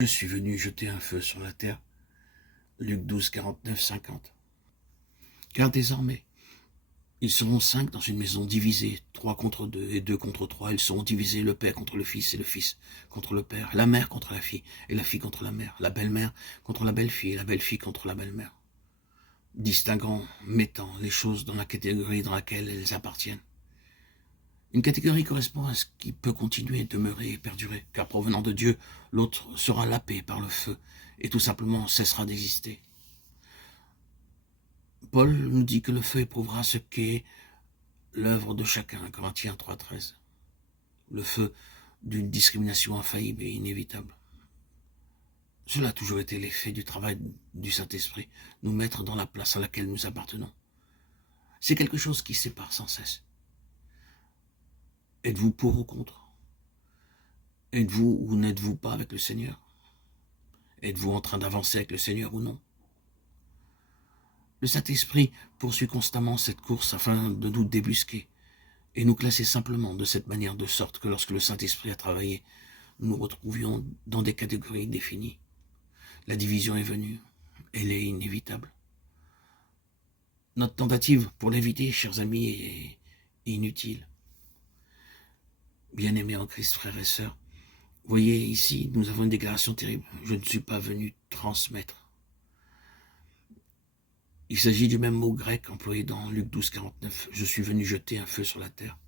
Je suis venu jeter un feu sur la terre. Luc 12, 49, 50. Car désormais, ils seront 5 dans une maison divisée, 3 contre 2 et 2 contre 3. Ils seront divisés, le père contre le fils et le fils contre le père, la mère contre la fille et la fille contre la mère, la belle-mère contre la belle-fille et la belle-fille contre la belle-mère, distinguant, mettant les choses dans la catégorie dans laquelle elles appartiennent. Une catégorie correspond à ce qui peut continuer, demeurer et perdurer, car provenant de Dieu, l'autre sera lapé par le feu et tout simplement cessera d'exister. Paul nous dit que le feu éprouvera ce qu'est l'œuvre de chacun, Corinthiens 3,13. Le feu d'une discrimination infaillible et inévitable. Cela a toujours été l'effet du travail du Saint-Esprit, nous mettre dans la place à laquelle nous appartenons. C'est quelque chose qui sépare sans cesse. Êtes-vous pour ou contre? Êtes-vous ou n'êtes-vous pas avec le Seigneur? Êtes-vous en train d'avancer avec le Seigneur ou non? Le Saint-Esprit poursuit constamment cette course afin de nous débusquer et nous classer simplement de cette manière, de sorte que lorsque le Saint-Esprit a travaillé, nous nous retrouvions dans des catégories définies. La division est venue, elle est inévitable. Notre tentative pour l'éviter, chers amis, est inutile. Bien-aimés en Christ, frères et sœurs, voyez ici, nous avons une déclaration terrible. Je ne suis pas venu transmettre. Il s'agit du même mot grec employé dans Luc 12, 49. Je suis venu jeter un feu sur la terre.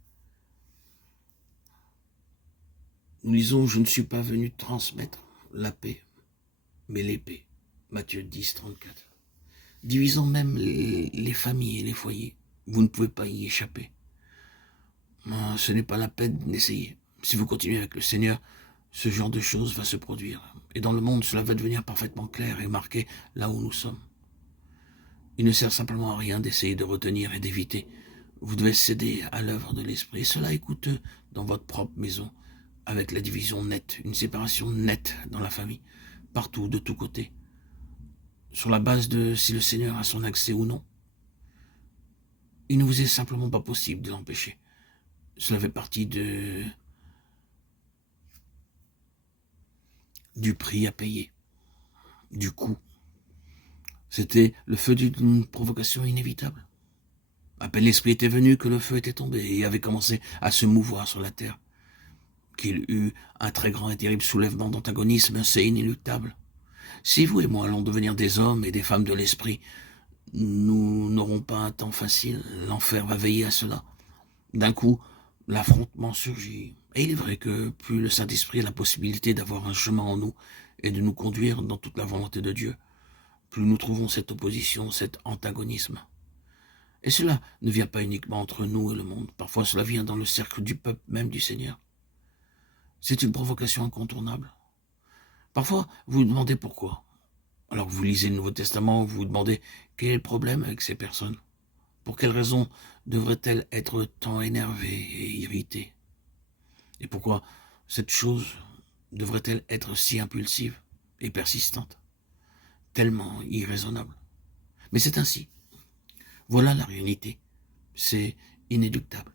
Nous lisons, je ne suis pas venu transmettre la paix, mais l'épée. Matthieu 10, 34. Divisons même les familles et les foyers. Vous ne pouvez pas y échapper. Ce n'est pas la peine d'essayer. Si vous continuez avec le Seigneur, ce genre de choses va se produire. Et dans le monde, cela va devenir parfaitement clair et marqué là où nous sommes. Il ne sert simplement à rien d'essayer de retenir et d'éviter. Vous devez céder à l'œuvre de l'Esprit. Et cela est coûteux dans votre propre maison, avec la division nette, une séparation nette dans la famille, partout, de tous côtés, sur la base de si le Seigneur a son accès ou non. Il ne vous est simplement pas possible de l'empêcher. Cela fait partie du prix à payer, du coût. C'était le feu d'une provocation inévitable. À peine l'Esprit était venu que le feu était tombé et avait commencé à se mouvoir sur la terre. Qu'il eut un très grand et terrible soulèvement d'antagonisme, c'est inéluctable. Si vous et moi allons devenir des hommes et des femmes de l'Esprit, nous n'aurons pas un temps facile. L'enfer va veiller à cela. D'un coup, l'affrontement surgit. Et il est vrai que plus le Saint-Esprit a la possibilité d'avoir un chemin en nous et de nous conduire dans toute la volonté de Dieu, plus nous trouvons cette opposition, cet antagonisme. Et cela ne vient pas uniquement entre nous et le monde. Parfois, cela vient dans le cercle du peuple même du Seigneur. C'est une provocation incontournable. Parfois, vous vous demandez pourquoi. Alors vous lisez le Nouveau Testament, vous vous demandez quel est le problème avec ces personnes. Pour quelles raisons devraient-elles être tant énervées et irritées? Et pourquoi cette chose devrait-elle être si impulsive et persistante, tellement irraisonnable? Mais c'est ainsi. Voilà la réalité. C'est inéluctable.